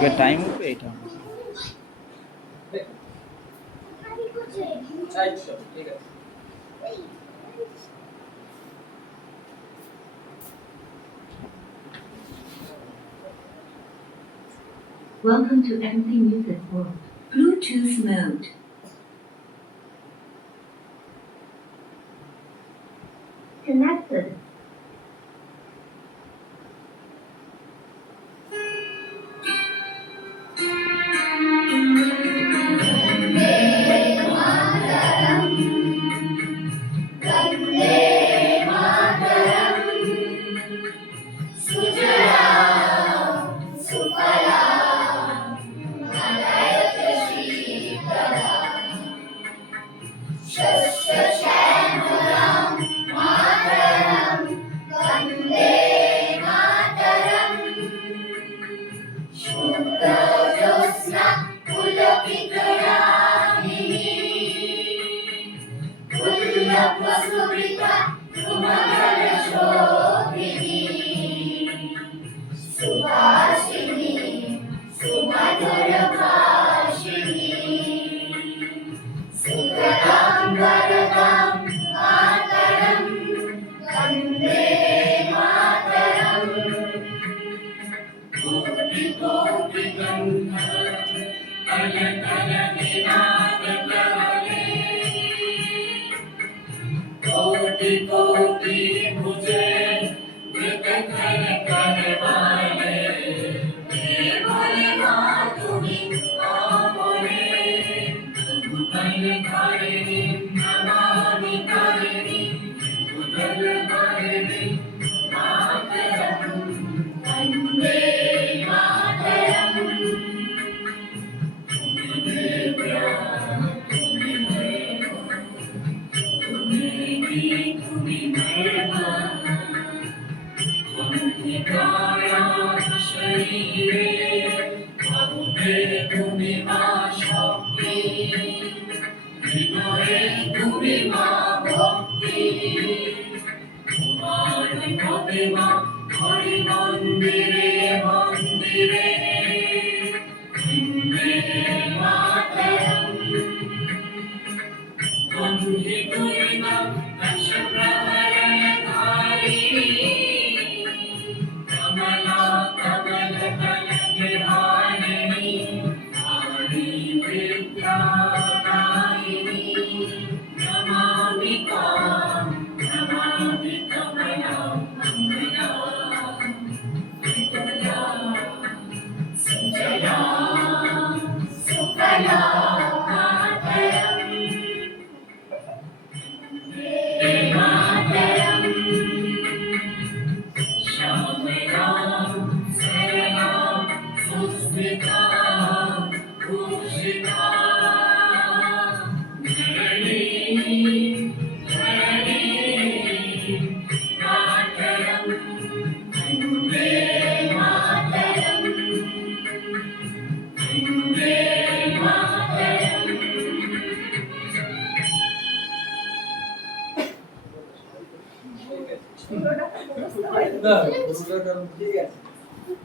দেখবে টাইম উঠবে এটা ঠিক আছে। Welcome to MC Music World. Bluetooth mode. Connected.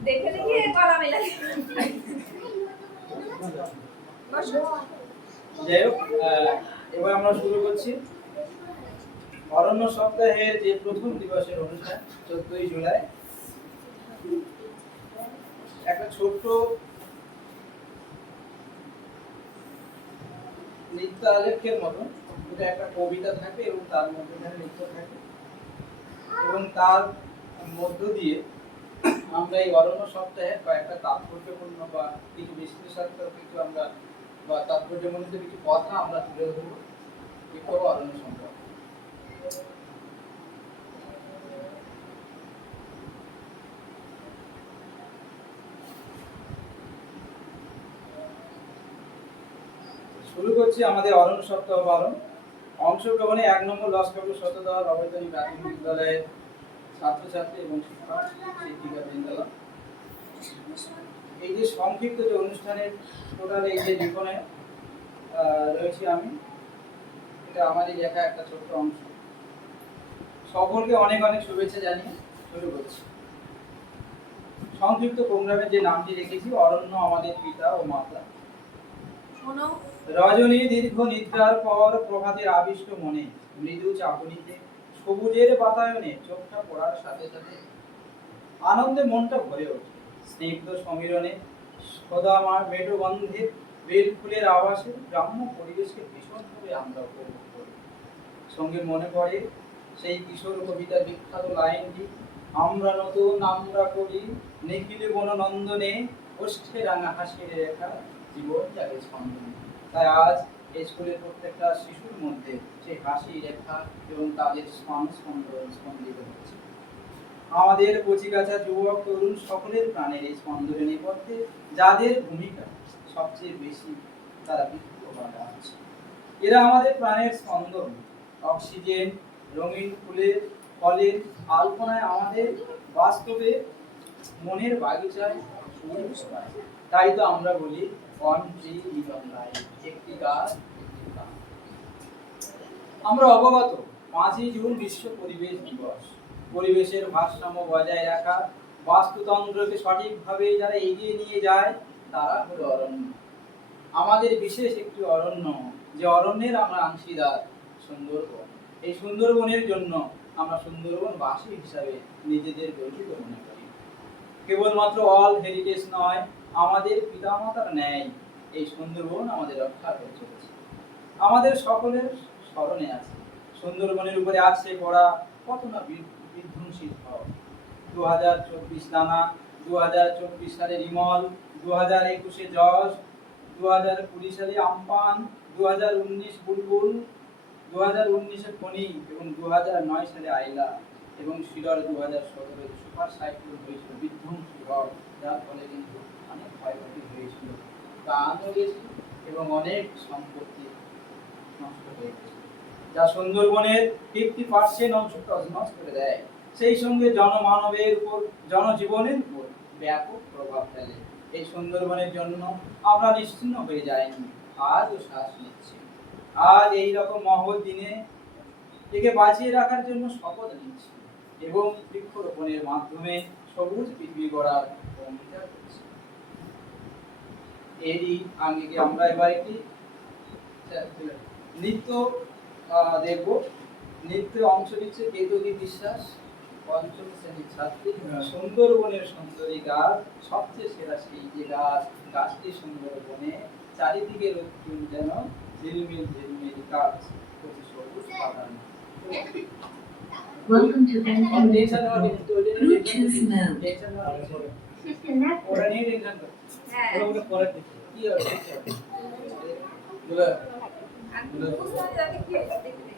দেখে দেখে গলা মেলায়। যাই হোক, এবার আমরা শুরু করছি অরণ্য সপ্তাহের যে প্রথম দিবসের অনুষ্ঠান 14ই জুলাই। একটা ছোট্ট নৃত্য আলেখ্যের মতন, এটা একটা কবিতা থাকে এবং তার মধ্যে নৃত্য থাকে এবং তার মধ্য দিয়ে আমরা এই অরণ্য সপ্তাহের কয়েকটা তাৎপর্যপূর্ণ বা কিছু বিশ্লেষণাত্মক কিছু আমরা বা তাৎপর্যমণ্ডিত কিছু কথা আমরা তুলে ধরবো বিক্ষোভ অরণ্য সম্পর্কে। শুরু করছি আমাদের অরণ্য সপ্তাহ পালন। অংশগ্রহণে 1 নম্বর লস্করপুর শতদল অবৈতনিক প্রাথমিক বিদ্যালয়ের ছাত্রছাত্রী এবং শিক্ষক শিক্ষিকা বৃন্দরা। এই যে সংক্ষিপ্ত যে অনুষ্ঠানের টোটাল এই যে জীবনে রয়েছি আমি, এটা আমারই লেখা একটা ছোট্ট অংশ। সকলকে অনেক অনেক শুভেচ্ছা জানিয়ে শুরু করছি। সংক্ষিপ্ত প্রোগ্রামের যে নামটি রেখেছি, অরণ্য আমাদের পিতা ও মাতা। শোনো, রজনী দীর্ঘ নিদ্রার পর প্রভাতের আবিষ্ট মনে মৃদু চাপনিতে সবুজের বাতায়নে চোখটা পড়ার সাথে সাথে আনন্দে মনটা ভরে ওঠে। স্নিগ্ধ সমীরণে সদামার মেঠো গন্ধে বেল ফুলের আবাসে গ্রাম্য পরিবেশকে ভীষণভাবে আমরা উপভোগ করি। সঙ্গে মনে পড়ে সেই কিশোর কবিতার বিখ্যাত লাইনটি, আমরা নতুন আমরা কবি নিখিলে বননন্দনে ওষ্ঠে রাঙা হাসির রেখা জীবন যাবে স্পন্দনে। তাই আজ এই স্কুলের প্রত্যেকটা শিশুর মধ্যে সেই হাসি রেখা এবং তাদের স্পন্দিত হচ্ছে। আমাদের কচিকাঁচা যুবক তরুণ সকলের প্রাণের এই স্পন্দনের নেপথ্যে যাদের ভূমিকা সবচেয়ে বেশি, তারা বিক্ষুব্ধ আছে। এরা আমাদের প্রাণের স্পন্দন, অক্সিজেন, রঙিন ফুলের ফলের আলপনায় আমাদের বাস্তবে মনের বাগিচায় ফুল ফোটায়। তাই তো আমরা বলি ওয়ান ট্রি লিভ লাইফ, একটি গাছ একটি প্রাণ। আমরা অবগত 5ই জুন বিশ্ব পরিবেশ দিবস। পরিবেশের ভারসাম্য বজায় রাখা, বাস্তুতন্ত্রকে সঠিকভাবে যারা এগিয়ে নিয়ে যায় তারা হলো অরণ্য। আমাদের বিশেষ একটি অরণ্য, যে অরণ্যের আমরা অংশীদার, সুন্দরবন। এই সুন্দরবনের জন্য আমরা সুন্দরবনবাসী হিসাবে নিজেদের গর্বিত মনে করি। কেবলমাত্র ওয়ার্ল্ড হেরিটেজ নয়, আমাদের পিতামাতার ন্যায় এই সুন্দরবন আমাদের রক্ষা করে চলেছে। আমাদের সকলের স্মরণে আছে সুন্দরবনের উপরে আছে পড়া কত না বিধ্বংসী ঝড়। 2024 দানা, 2024 সালে রিমল, 2021 যশ, 2020 সালে আমপান, 2019 বুলবুল, 2019 ফণী এবং 2009 সালে আইলা এবং শিলর 2017 সুপার সাইক্লোন হয়েছিল, বিধ্বংসী ঝড়, যার ফলে কিন্তু অনেক ক্ষয়ক্ষতি হয়েছিল, প্রাণও গেছে এবং অনেক সম্পত্তি নষ্ট হয়ে গেছে, যা সুন্দরবনের 50% অংশ তছনছ করে দেয়। সেই সঙ্গে জনমানবের উপর, জনজীবনের উপর ব্যাপক প্রভাব ফেলে। এই সুন্দরবনের জন্য আমরা নিশ্চিন্ন হয়ে যাইনি, আজও শ্বাস নিচ্ছি। আজ এই রকম মহৎ দিনে একে বাঁচিয়ে রাখার জন্য শপথ নিচ্ছি এবং বৃক্ষরোপণের মাধ্যমে সবুজ পৃথিবী গড়ার অঙ্গীকার করছি। এরই আঙ্গিকে আমরা এবার একটি নৃত্য দেখব। নৃত্যে অংশ নিচ্ছে কেতকী বিশ্বাস, 5ম শ্রেণীর ছাত্রী। সুন্দরবনের সুন্দরী গাছ, সবচেয়ে সেরা সেই যে গাছ, গাছটি সুন্দরবনে চারিদিকে রক্তিম যেন ঝিলমিল ঝিলমিল গাছ, প্রতি সবুজ বাগান। Welcome to টেনশন নেওয়ার NC Bluetooth mode. টেনশন নেওয়ার Disconnected. ওরা নিয়ে টেনশন করে হ্যাঁ, ওরা পরে কি হবে বলে আমি বুঝতে যাবে কি হয়েছে দেখতে।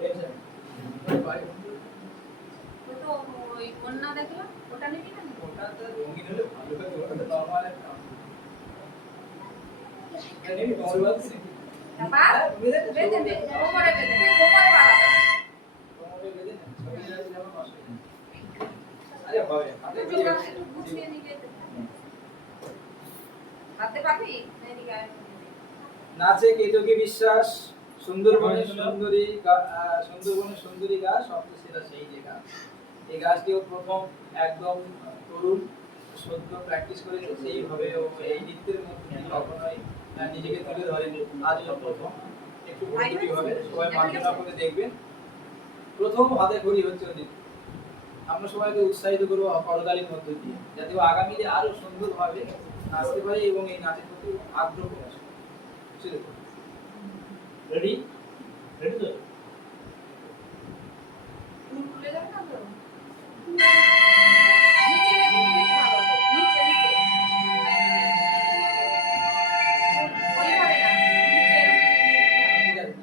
টেনশন ওই তো ওই বন্যা দেখলো, ওটা নিবি না? ওটা তো রঙিন হলে ভালো হবে, ওটা তো নরমাল একটা এটা নিবি নরমাল তারপর বেঁধে নে, কোমরে বেঁধে নে, কোমরে বাঁধা। কোমরে বেঁধে না ছবি যাবে যেমন অসুবিধা নেই। আরে হবে হাতে একটু দিয়ে একটু গুছিয়ে নিয়ে হাতে পাবি না এদিকে আয়। নাচে কেতকী বিশ্বাস, সুন্দরবনের সুন্দরী গাছ, সবচেয়ে সেরা সেই যে গাছ। এই গাছটিও প্রথম একদম তরুণ সদ্য প্র্যাকটিস করেছে, সেইভাবে ও এই নৃত্যের মধ্যে কখনোই নিজেকে তুলে ধরেনি, আজও প্রথম। একটু ভর্তি হবে, সবাই মার্জনা করে দেখবেন। প্রথম হাতে খড়ি হচ্ছে ওর নৃত্য। আমরা সবাইকে উৎসাহিত করবো করতালির মধ্য দিয়ে, যাতে ও আগামীতে আরো সুন্দরভাবে নাচতে পারে এবং এই নাচের প্রতি আগ্রহ প্রকাশ করে। রেডি রেডি তো চুল খুলে যাবে না তো? নিচে রেখে দিলে ভালো হবে। নিচে নিচে ওইভাবে না, নিচে এরকম ঠিক আছে।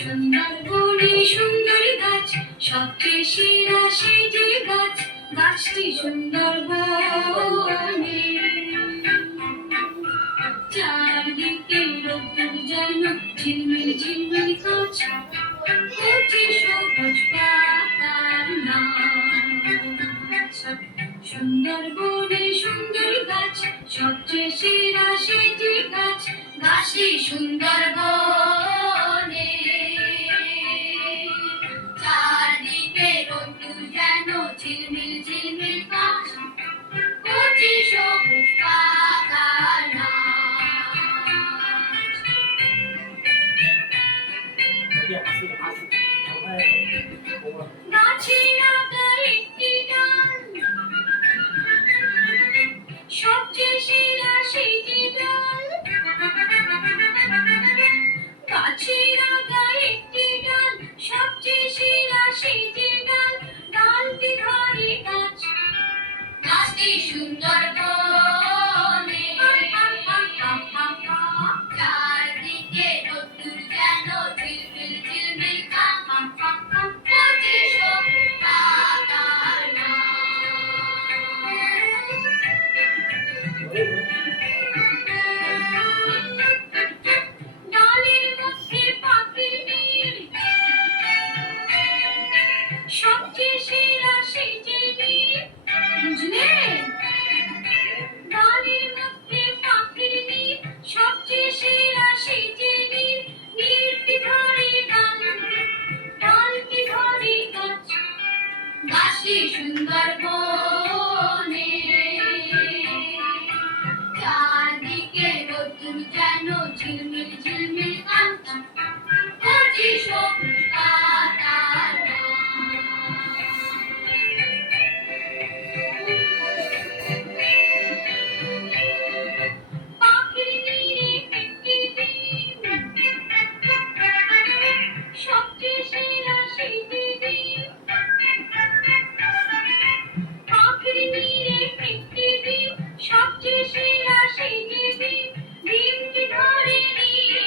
সুন্দরবনে সুন্দরী গাছ, সবচেয়ে সেরা সেই যে গাছ, গাছটি সুন্দরবনে। চারদিকে রোদ্দুর যেন ঝিলমিল ঝিলমিল গাছ, কচি সবুজ পাতার নাচ। সুন্দরবনে সুন্দরী গাছ, সবচেয়ে সেরা সেই সুন্দরবনে চারদিকে রোদ্দুর যেন ঝিলমিল ঝিলমিল কাশ কচি সবুজ পাতার নাচ। গাছের আগায় একটি ডাল সবচেয়ে সেরা সেই যে ডাল, গাছের আগায় একটি ডাল সবচেয়ে সেরা সেই যে ডাল, ডালটি ধরে গাছ, গাছটি সুন্দরবনে চারদিকে রোদ্দুর যেন ঝিলমিল ঝিলমিল কচি সবুজ পাতার ডালের মধ্যে পাখির নীড় সবচেয়ে সেরা সেই যে নীড়, বুঝলে? ডালের মধ্যে পাখির নীড় সবচেয়ে সেরা সেই যে নীড়, নীড়টি ধরে ডাল, ডালটি ধরে গাছ, গাছটি সুন্দরবনে চারদিকে রোদ্দুর যেন ঝিলমিল ঝিলমিল কাঁচ কচি সবুজ পাতার পাখির নীড়ে একটি ডিম সবচেয়ে সেরা সেই যে ডিম, পাখির নীড়ে একটি ডিম সবচেয়ে সেরা সেই যে ডিম, ডিমটি ধরে নীড়,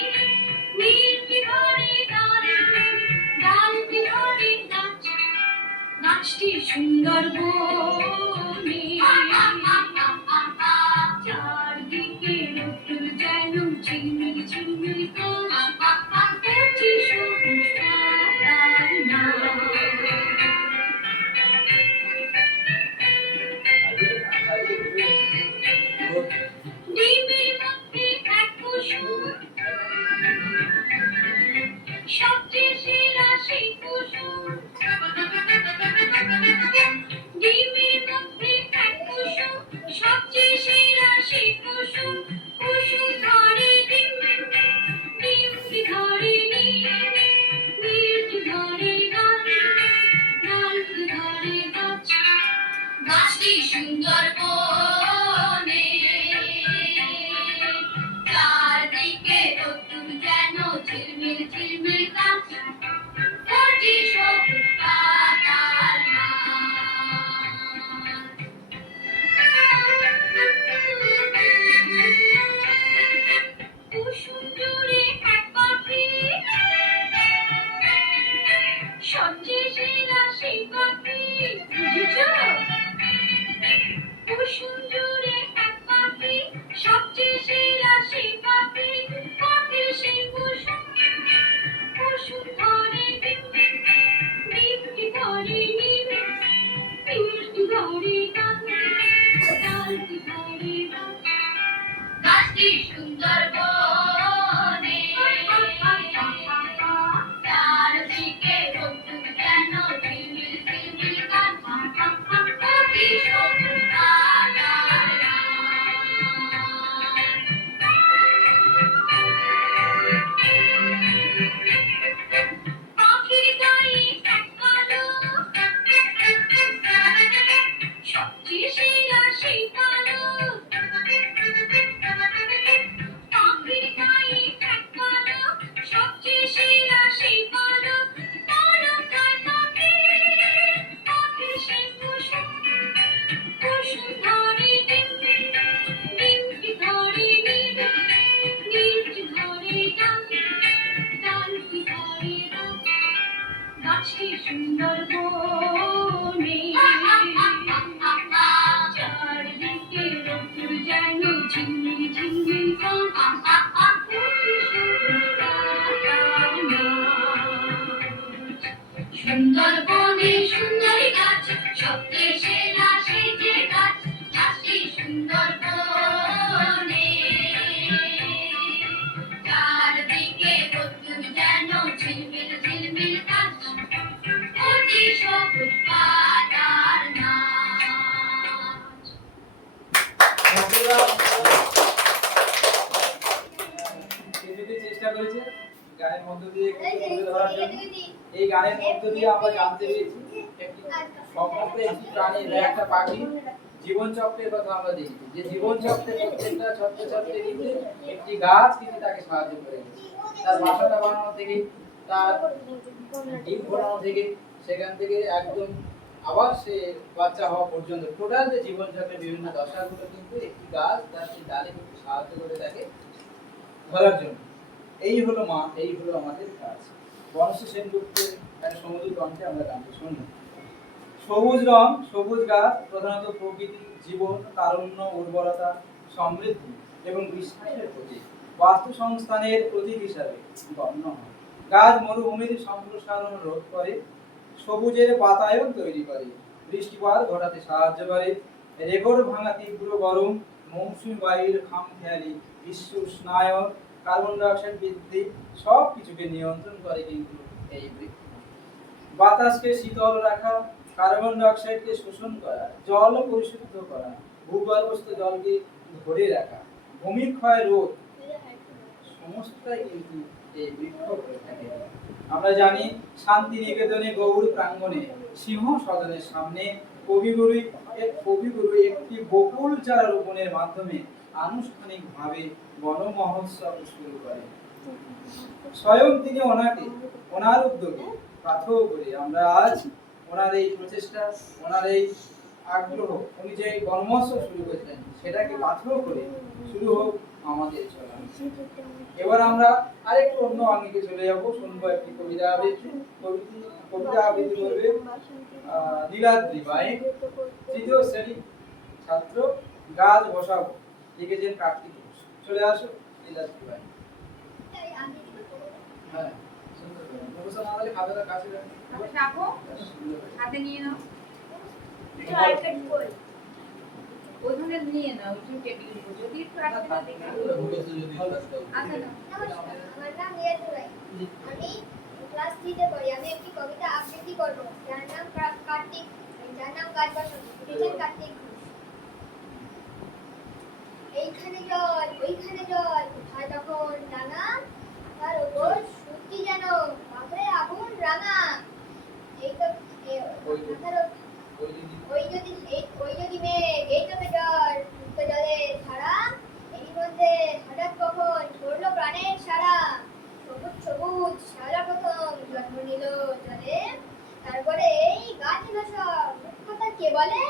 নীড়টি ধরে ডাল, ডালটি ধরে গাছ, গাছটি সুন্দরবনে চারদিকে রোদ্দুর যেন ঝিলমিল ঝিলমিল কচি সবুজ পাতার ডিমের মধ্যে এক কুসুম সবচেয়ে সেরা সেই কুসুম, ডিমের মধ্যে এক কুসুম সবচেয়ে সেরা সেই কুসুম, কুসুম ধরে ডিম, ডিমটি ধরে নীড়, নীড়টি ধরে ডাল, ডালটি ধরে গাছ, গাছটি সুন্দরবনে চারদিকে রোদ্দুর যেন ঝিলমিল ঝিলমিল কাঁচ কচি সবুজ পাতার কুসুম জুড়ে এক পাখি সবচেয়ে সেরা সেই পাখি, বুঝেছো? কুসুম জুড়ে এক পাখি সবচেয়ে সেরা সেই পাখি, পাখির সেই কুসুম, কুসুম ধরে ডিম, ডিমটি ধরে নীড়, নীড়টি ধরে ডাল, ডালটি ধরে গাছ, গাছটি সুন্দরবনে চারদিকে রোদ্দুর যেন ঝিলমিল ঝিলমিল কচি সবুজ পাতার পাখির গায়ে এক কালো সবচেয়ে সেরা সেই কালো, পাখির গায়ে এক কালো সবচেয়ে সেরা সেই কালো, তারকার পাখি, পাখির সেই কুসুম, কুসুম ধরে ডিম, ডিমটি ধরে নীড়, নীড়টি ধরে ডাল, ডালটি ধরে গাছ, গাছটি সুন্দরবনে চারদিকে রোদ্দুর যেন ঝিলমিল ঝিলমিল কচি সবুজ পাতার নাচ। সুন্দরবনে সুন্দরী গাছ সবচেয়ে সেরা সেই যে গাছ, গাছটি সুন্দরবনে ঝিলমিল ঝিলমিল কাজ অতি সবুজ পাতার নাচ। কিছুতে চেষ্টা করেছে গানের মধ্য দিয়ে একটু তুলে ধরার জন্য। এই গানের মধ্য দিয়ে আমরা জানতে পেরেছি একটি সমগ্র একটি প্রাণী বা একটা পাখি জীবন চক্রের কথা আমরা দেখি, যে জীবন চক্রে প্রত্যেকটা ছত্রছাত্রীর ক্ষেত্রে একটি গাছ কিন্তু তাকে সাহায্য করে গেছে। তার বাসাটা বানানো থেকে, তার ডিম ফোটানো থেকে, সেখান থেকে একদম আবার সে বাচ্চা হওয়া পর্যন্ত টোটাল যে জীবন চক্রের বিভিন্ন দশাগুলো কিন্তু একটি গাছ তার সেই ডালে কিন্তু সাহায্য করে থাকে ধরার জন্য। এই হলো মা, এই হলো আমাদের গাছ। বনশ্রী সেনগুপ্তের একটা সমুদ্র কণ্ঠে আমরা গানটি শুনি। সবুজ রং, সবুজ গাছ প্রধানত প্রকৃতি, জীবন, তারুণ্য, উর্বরতা, সমৃদ্ধি এবং বিশ্বাসের প্রতীক, বাস্তুসংস্থানের প্রতীক হিসাবে গণ্য হয়। গাছ মরুভূমির সম্প্রসারণ রোধ করে, সবুজের বাতায়ন তৈরি করে, বৃষ্টিপাত ঘটাতে সাহায্য করে, রেকর্ড ভাঙা তীব্র গরম, মৌসুমী বায়ুর খামখেয়ালি, বিশ্ব উষ্ণায়ন, কার্বন ডাই অক্সাইড বৃদ্ধি সব কিছুকে নিয়ন্ত্রণ করে কিন্তু এই বৃক্ষ। বাতাসকে শীতল রাখা, কার্বন ডাই অক্সাইডকে শোষণ করা, জল পরিশুদ্ধ করা, ভূগর্ভস্থ জলকে ধরে রাখা, ভূমিক্ষয় রোধ সমস্তটাই কিন্তু এই বৃক্ষ করে থাকে। আমরা জানি শান্তিনিকেতনে গৌড় প্রাঙ্গণে সিংহ সদনের সামনে কবিগুরু একটি বকুল চারা রোপণের মাধ্যমে আনুষ্ঠানিকভাবে বন মহোৎসব শুরু করেন। স্বয়ং তিনি ওনার উদ্যোগে পাথেয় করে আমরা আজ ওনার এই প্রচেষ্টা, ওনার এই আগ্রহ, উনি যে বন মহোৎসব শুরু করেছেন সেটাকে পাথেয় করে শুরু হোক আমাদের চলা। এবার আমরা আরেকটু অন্য আঙ্গিকে চলে যাব, শুনবো একটি কবিতা আবৃত্তি। কবিতা আবৃত্তি করবে নীলাদ্রি বাইন, তৃতীয় শ্রেণীর ছাত্র, গাছ বসাবো, লিখেছেন কার্তিক ঘোষ। চলে আসো নীলাদ্রি বাইন। হ্যাঁ, সুন্দর করে প্রফেসর আমাদের খাতাটা কাছে রাখো, হাতে নিয়ে নাও, ওখানে নিয়ে নাও, ওই টেবিল যদি একটু রাখতে না দেখে। আচ্ছা না, আমার নাম রিয়াজুল রায়। আমি ক্লাস 3 তে পড়ি। আমি একটি কবিতা আবৃত্তি করব যার নাম কার্তিক, যার নাম গাছ বসাবো, লিখেছেন কার্তিক ঘোষ। এইখানে জল, ওইখানে জল, কোথায় তখন ডানা, তার উপর সূর্যি যেন মাথায় আগুন রাঙা। এই তো ওই যদি মেঘ, এই তোকে জল, মুক্ত জলে ধারা, এর মধ্যে হঠাৎ কখন ছড়লো প্রাণের সারা। সবুজ সবুজ সারা প্রথম জন্ম নিল জলে, তারপরে এই গাছ এলো সব। কথা কে বলে?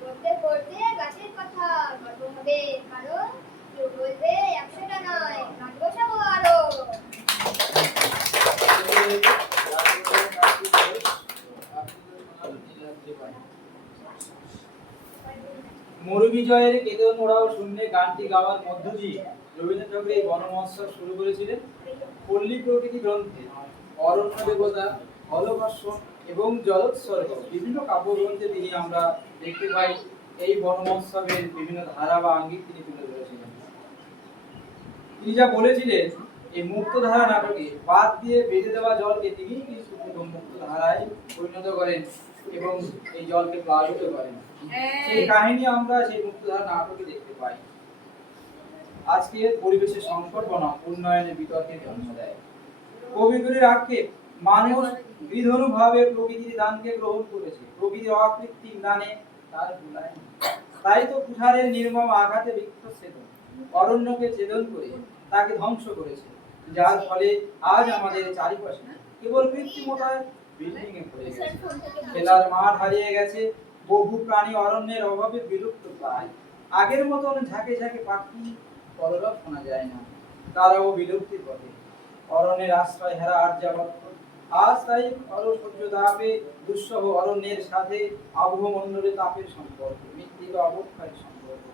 পড়তে পড়তে গাছের কথা গর্ব হবে কারো, কেউ বলবে 100টা নয়, গাছ বসাবো আরো। মরুবিজয়ের কেতন ওড়াও শূন্যে গানটি গাওয়ার মধ্য দিয়ে রবীন্দ্রনাথ ঠাকুর এই বন মহোৎসব শুরু করেছিলেন। পল্লী প্রকৃতি গ্রন্থে অরণ্য দেবতা, হলভাষ্য এবং জলোৎসর্গ বিভিন্ন কাব্যগ্রন্থে তিনি আমরা দেখতে পাই এই বন মহোৎসবের বিভিন্ন ধারা বা আঙ্গিক তিনি তুলে ধরেছিলেন। তিনি যা বলেছিলেন, এই মুক্তধারা নাটকে বাদ দিয়ে বেঁধে দেওয়া জলকে তিনি কিন্তু প্রথম মুক্তধারায় পরিণত করেন এবং এই জলকে প্লাবিত করেন। সেই কাহিনী আমরা সেই মুক্তধারা নাটকে দেখতে পাই। আজকে পরিবেশের সংকট বনাম উন্নয়নের বিতর্কের জন্ম দেয়। কবিগুরুর আক্ষেপ, মানুষ বিধনুভাবে প্রকৃতির দানকে গ্রহণ করেছে, প্রকৃতির অকৃত্রিম দানে তার ভুলায়। তাই তো কুঠারের নির্মম আঘাতে বৃক্ষ ছেদন, অরণ্যকে ছেদন করে তাকে ধ্বংস করেছে, যার ফলে আজ আমাদের চারিপাশে কেবল কৃত্রিমতায় বিল্ডিং এ পড়ে গেছে। খেলার মাঠ হারিয়ে গেছে, বহু প্রাণী অরণ্যের অভাবে বিলুপ্ত প্রায়। আগের মতন ঝাঁকে ঝাঁকে পাখি কলরব শোনা যায় না, তারাও বিলুপ্তির পথে। অরণ্যের আশ্রয় হারা আর্যাবর্ত আজ তাই অরসহ্য তাপে দুঃসহ অরণ্যের সাথে আবহমণ্ডলের তাপের সম্পর্ক, মৃত্যুর অবক্ষয়ের সম্পর্ক।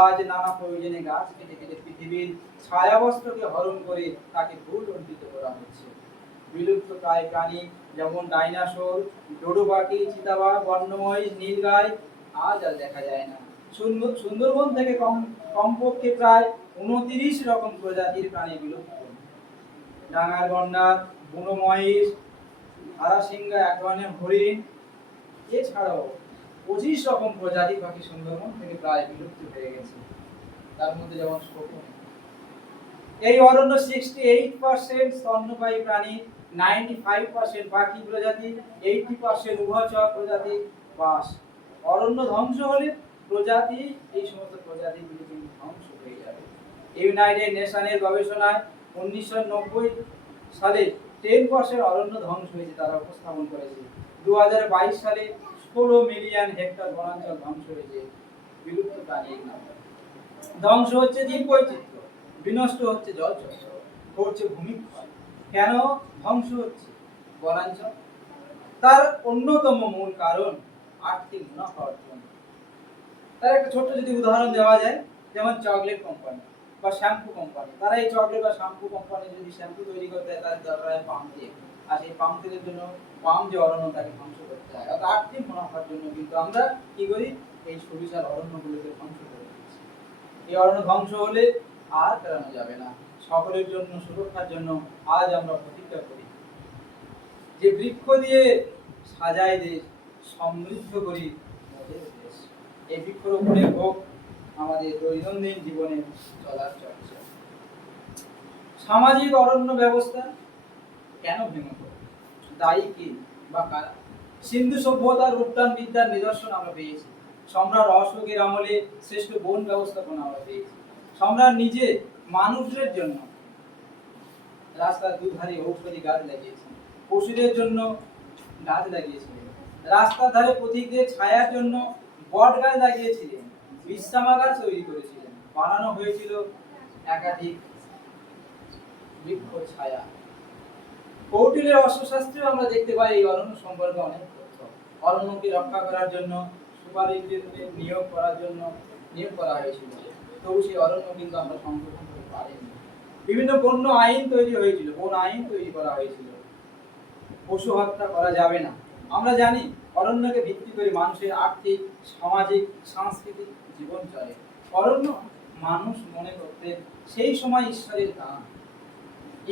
আজ নানা প্রয়োজনে গাছ কেটে কেটে পৃথিবীর ছায়াবস্ত্রকে হরণ করে তাকে ভূলুণ্ঠিত করা হচ্ছে। বিলুপ্ত প্রায় প্রাণী যেমন ডাইনোসর, ডোডো পাখি, চিতাবাঘ, বর্ণময় নীলগাই আজ আর দেখা যায় না। সুন্দরবন থেকে কমপক্ষে প্রায় 29 রকম প্রজাতির প্রাণী বিলুপ্ত। ডাঙ্গার গন্ডার, বুনো মহিষ, হারাসিংহা এক ধরনের হরিণ, এছাড়াও 25 রকম প্রজাতির পাখি সুন্দরবন থেকে প্রায় বিলুপ্ত হয়ে গেছে। তার মধ্যে যেমন শকুন। এই অরণ্য 68% স্তন্যপায়ী প্রাণী, 95% পাখি প্রজাতি, 80% উভচর প্রজাতি বাস। অরণ্য ধ্বংস হলে প্রজাতি, এই সমস্ত প্রজাতিগুলি কিন্তু ধ্বংস হয়ে যাবে। ইউনাইটেড নেশনের গবেষণায় 1990 সালে 10% অরণ্য ধ্বংস হয়েছে, তারা উপস্থাপন করেছে। 2022 সালে 16 মিলিয়ন হেক্টর বনাঞ্চল ধ্বংস হয়েছে বিলুপ্ত প্রাণীর নামে। ধ্বংস হচ্ছে জীব বৈচিত্র্য, বিনষ্ট হচ্ছে জলচক্র, ঘটছে ভূমিক্ষয়। কেন ধ্বংস হচ্ছে বনাঞ্চল? তার অন্যতম মূল কারণ আর্থিক মুনাফা অর্জন। তার একটা ছোট্ট যদি উদাহরণ দেওয়া যায়, যেমন চকলেট কোম্পানি বা শ্যাম্পু কোম্পানি, তারা এই চকলেট বা শ্যাম্পু কোম্পানি যদি শ্যাম্পু তৈরি করতে হয়, তার দরকার হয় পাম তেল, আর সেই পাম তেলের জন্য পাম যে অরণ্য তাকে ধ্বংস করতে হয়। অর্থাৎ আর্থিক মুনাফার জন্য কিন্তু আমরা কি করি, এই সুবিশাল অরণ্যগুলোকে ধ্বংস করে দিচ্ছি। এই অরণ্য ধ্বংস হলে আর ফেরানো যাবে না। সকলের জন্য, সুরক্ষার জন্য আজ আমরা প্রতিজ্ঞা করি যে বৃক্ষ দিয়ে সাজাই দেশ, সমৃদ্ধ করি মোদের দেশ। এই বৃক্ষরোপণের হোক আমাদের দৈনন্দিন জীবনে চলার চর্চা। সামাজিক অরণ্য ব্যবস্থা কেন ভেঙে পড়ে, দায়ী কি বা কারা? সিন্ধু সভ্যতার উত্থান বিদ্যার নিদর্শন আমরা পেয়েছি। সম্রাট অশোকের আমলে শ্রেষ্ঠ বন ব্যবস্থাপনা আমরা পেয়েছি। সম্রাট নিজে মানুষের জন্য রাস্তার দুধারে ঔষধি গাছ লাগিয়েছেন, পশুদের জন্য গাছ লাগিয়েছিলেন, রাস্তার ধারে পথিকদের ছায়ার জন্য বট গাছ লাগিয়েছিলেন, বিশ্রামাগার তৈরি করেছিলেন, বানানো হয়েছিল একাধিক বৃক্ষ ছায়া। কৌটিল্যের অর্থশাস্ত্রেও আমরা দেখতে পাই এই অরণ্য সম্পর্কে অনেক তথ্য। অরণ্যকে রক্ষা করার জন্য সুপারিনটেন্ডেন্ট নিয়োগ করা হয়েছিল, তবু সেই অরণ্য কিন্তু আমরা সংরক্ষণ করতে পারিনি। বিভিন্ন বন্য আইন তৈরি হয়েছিল, বন আইন তৈরি করা হয়েছিল, পশু হত্যা করা যাবে না। আমরা জানি অরণ্যকে ভিত্তি করে মানুষের আর্থিক, সামাজিক, সাংস্কৃতিক জীবন চলে। অরণ্য মানুষ মনে করতে সেই সময় ঈশ্বরের দান।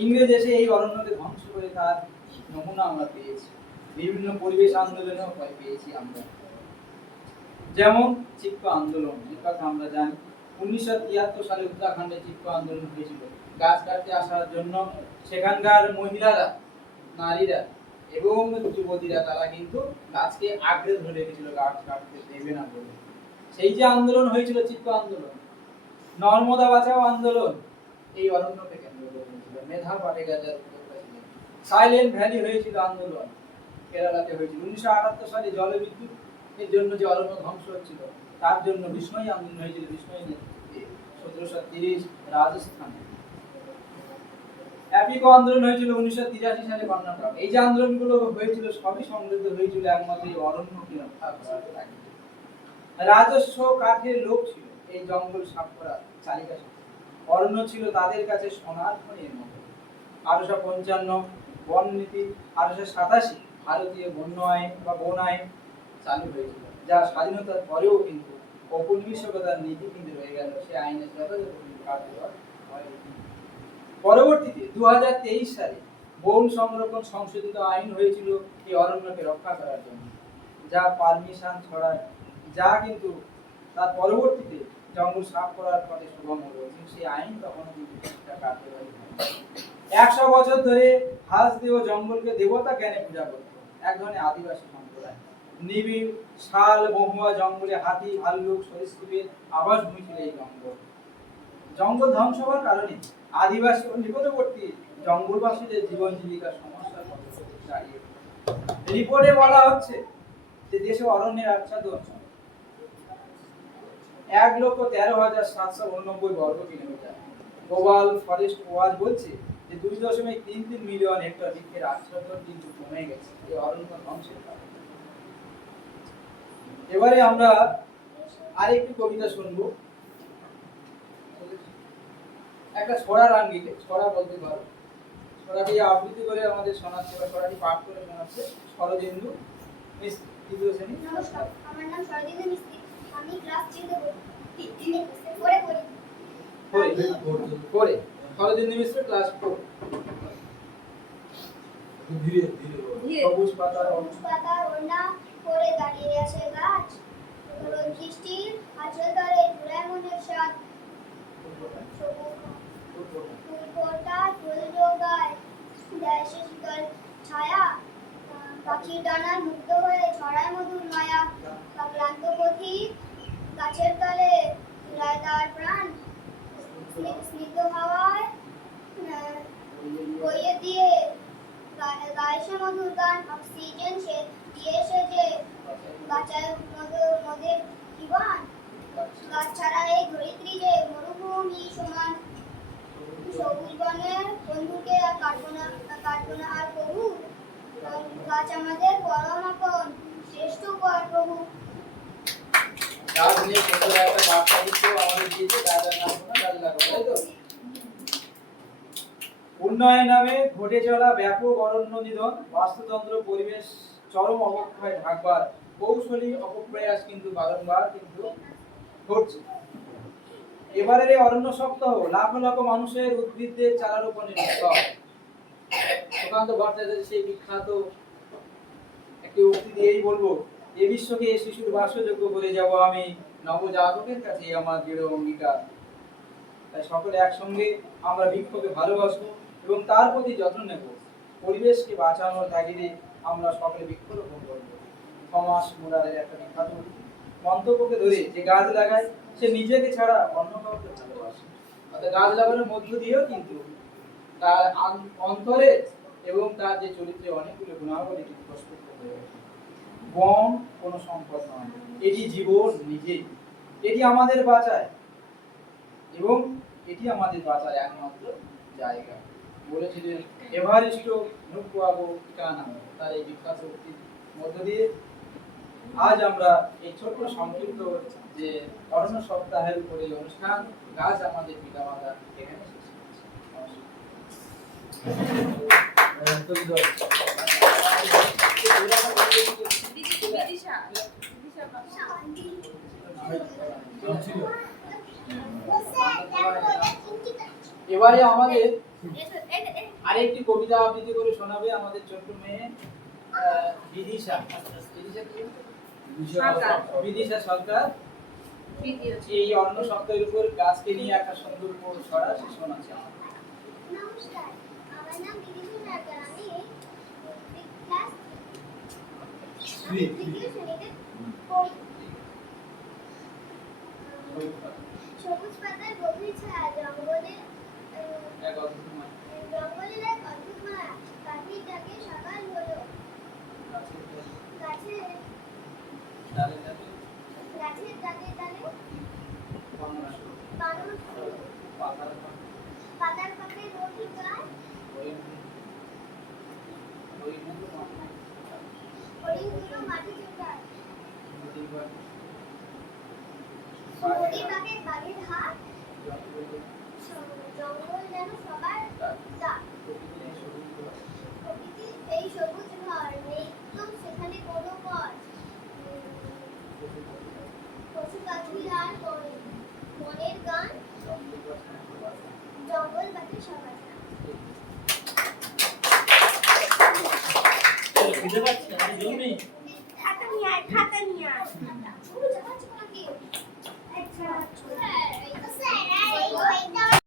ইংরেজ এসে এই অরণ্যকে ধ্বংস করে তার নমুনা আমরা পেয়েছি। বিভিন্ন পরিবেশ আন্দোলনেও পেয়েছি আমরা, যেমন চিপকো আন্দোলন, এর কথা আমরা জানি। 1973 সালে উত্তরাখণ্ডে চিপকো আন্দোলন হয়েছিল। গাছ কাটতে আসার জন্য সেখানকার মহিলারা, নারীরা এবং যুবতীরা তারা কিন্তু গাছকে আঁকড়ে ধরে রেখেছিল, গাছ কাটতে দেবে না বলে। সেই যে আন্দোলন হয়েছিল চিপকো আন্দোলন, নর্মদা বাঁচাও আন্দোলন, এই অরণ্যকে কেন্দ্র করে হয়েছিল। মেধা পাটেকার যার উদ্যোক্তা ছিলেন। সাইলেন্ট ভ্যালি হয়েছিল আন্দোলন, কেরালাতে হয়েছিল। 1978 সালে জলবিদ্যুৎ এর জন্য যে অরণ্য ধ্বংস হচ্ছিল, তার জন্য বিষ্ণই আন্দোলন হয়েছিল, বিষ্ণই নেতৃত্বে 1730 রাজস্থানে। অ্যাপিকো আন্দোলন হয়েছিল 1983 সালে কর্ণাটক। এই যে আন্দোলনগুলো হয়েছিল সবই সংগঠিত হয়েছিল একমাত্র এই অরণ্যকে রক্ষা করার জন্য। রাজস্ব কাঠের লোক ছিল এই জঙ্গল সাফ করা চালিকা শক্তি। অরণ্য ছিল তাদের কাছে সোনার খনির মতো। 1855 বন নীতি, 1887 ভারতীয় বন্য আইন বা বন আইন চালু হয়েছিল, যা স্বাধীনতার পরেও কিন্তু ঔপনিবেশিকতার নীতি কিন্তু রয়ে গেল। সে আইনের যথাযথ কার্যকর হয়নি। পরবর্তীতে 2023 সালে বন সংরক্ষণ সংশোধিত আইন হয়েছিল এই অরণ্যকে রক্ষা করার জন্য, যা পারমিশন ছড়ায়, যা কিন্তু তার পরবর্তীতে জঙ্গল সাফ করার পথে সুগম হলো। কিন্তু সেই আইন তখনও কিন্তু ঠিকঠাক কার্যকরী হয়নি। 100 বছর ধরে হাসদেও জঙ্গলকে দেবতা জ্ঞানে পূজা করত এক ধরনের আদিবাসী সম্প্রদায়। নিবিড় শাল মহুয়া জঙ্গলে হাতি, ভাল্লুক, সরীসৃপের আবাসভূমি ছিল এই জঙ্গল। জঙ্গল ধ্বংস হওয়ার কারণে আদিবাসী ও নিকটবর্তী জঙ্গলবাসীদের জীবন জীবিকার সমস্যার মধ্যে দাঁড়িয়ে। রিপোর্টে বলা হচ্ছে যে দেশে অরণ্যের আচ্ছাদন 1,13,789 বর্গ কিলোমিটার। গ্লোবাল ফরেস্ট ওয়াচ বলছে যে 2.33 মিলিয়ন হেক্টর বৃক্ষের আচ্ছাদন কিন্তু কমে গেছে এই অরণ্য ধ্বংসের কারণে। এবারে আমরা আরেকটি কবিতা শুনবো, একটা ছড়ার আঙ্গিকে। ছড়া বলতে পারো, ছড়াটি আবৃত্তি করে আমাদের শোনাচ্ছে বা ছড়াটি পাঠ করে শোনাচ্ছে শরদিন্দু মিস্ত্রি, তৃতীয় শ্রেণী। নমস্কার, আমার নাম শরদিন্দু মিস্ত্রি। আমি ক্লাস 3 পড়ে শরদিন্দু মিস্ত্রি ক্লাস 4। ধীরে ধীরে বলো। ধীরে। সবুজ পাতার সবুজ পাতার ওড়না পরে দাঁড়িয়ে আছে গাছ রোদ বৃষ্টির আঁচল তলে জুড়ায় মনের স্বাদ সবুজ ফুল ফোটা ফুল জোগায় দেয় সে শীতল ছায়া পাখির ডানা মুক্ত হয়ে ছড়ায় মধুর মায়া ক্লান্ত পথিক গাছের তলে জুড়ায় তার প্রাণ স্নিগ্ধ হাওয়ায় বইয়ে দিয়ে গায়ে সে মধুর গান অক্সিজেন সে দিয়েছে যে বাঁচায় মদের জীবন গাছ ছাড়া এই ধরিত্রী যে মরুভূমি সমান সবুজ বনের বন্ধুকে আর কাটবো না আর প্রভু গাছ আমাদের পরম আপন শ্রেষ্ঠ উপহার প্রভু গাছ নিয়ে সুন্দর একটা বার্তা দিচ্ছে আমাদের দিয়েছে গাছের নাম কোনো গাছ লাগাবো তাই তো উন্নয়ন নামে ঘটে চলা ব্যাপক অরণ্য নিধন বাস্তুতন্ত্র পরিবেশ চরম অবক্ষয় ঢাকবার কৌশলী অপপ্রয়াস কিন্তু বারংবার কিন্তু ঘটছে এবারের এই অরণ্য সপ্তাহ লাখ লাখ মানুষের উদ্ভিদদের চারা রোপণের উৎসব সুকান্ত ভট্টাচার্য সেই বিখ্যাত একটি উক্তি দিয়েই বলবো এ বিশ্বকে এ শিশুর বাসযোগ্য করে যাব আমি নবজাতকের কাছে আমার দৃঢ় অঙ্গীকার তাই সকলে একসঙ্গে আমরা বৃক্ষকে ভালোবাসবো এবং তার প্রতি যত্ন নেব পরিবেশকে বাঁচানোর তাগিদে আমরা সকলে বৃক্ষরোপণ করবো থমাস মুরারের একটা বিখ্যাত মন্তব্যকে ধরে যে গাছ লাগায় সে নিজেকে ছাড়া অন্য কাউকে ভালোবাসে অর্থাৎ গাছ লাগানোর মধ্য দিয়েও কিন্তু তার অন্তরে এবং তার যে চরিত্রে অনেকগুলো গুণাবলী কিন্তু প্রস্ফুটিত হয়ে ওঠে বন কোনো সম্পদ নয় এটি জীবন নিজেই এটি আমাদের বাঁচায় এবং এটি আমাদের বাঁচার একমাত্র জায়গা বলেছিলেন এভারিস্টো নুকুয়াগো কানা তার এই বিখ্যাত উক্তির মধ্য দিয়ে আজ আমরা এই ছোট্ট সংক্ষিপ্ত যে অরণ্য সপ্তাহের উপরে এই অনুষ্ঠান গাছ আমাদের পিতামাতা এখানে শেষ করছি বিদিশা এবারে আমাদের আরেকটি কবিতা আবৃত্তি করে শোনাবে আমাদের ছোট্ট মেয়ে বিদিশা বিদিশা সরকার এই অন্য সপ্তাহের উপর গাছকে নিয়ে একটা সুন্দর ছড়া সে শোনাচ্ছে আমাদের। নমস্কার আমার নাম বিদিশা সরকার আমি ক্লাস তৃতীয় শ্রেণীতে পড়ি সবুজ পাতার গভীর ছায়া জঙ্গলের এক অদ্ভুত মায়া, জঙ্গলের এক অদ্ভুত মায়া পাখির ডাকে সকাল হলো গাছের ডালে ডালে গাছের ডালে ডালে মানুষ, মানুষ পাতার পাতার পাতে রোদি গাছ হরিণগুলো মাটি চুকায় নদী বাঁকে বাঘের হাত জঙ্গল যেন সবার ডাক প্রকৃতির এই সবুজ ঘর নেই তো সেখানে কোনো পথ পশু পাখি আর করে মনের গান জঙ্গল বাঁকে সবার ডাক।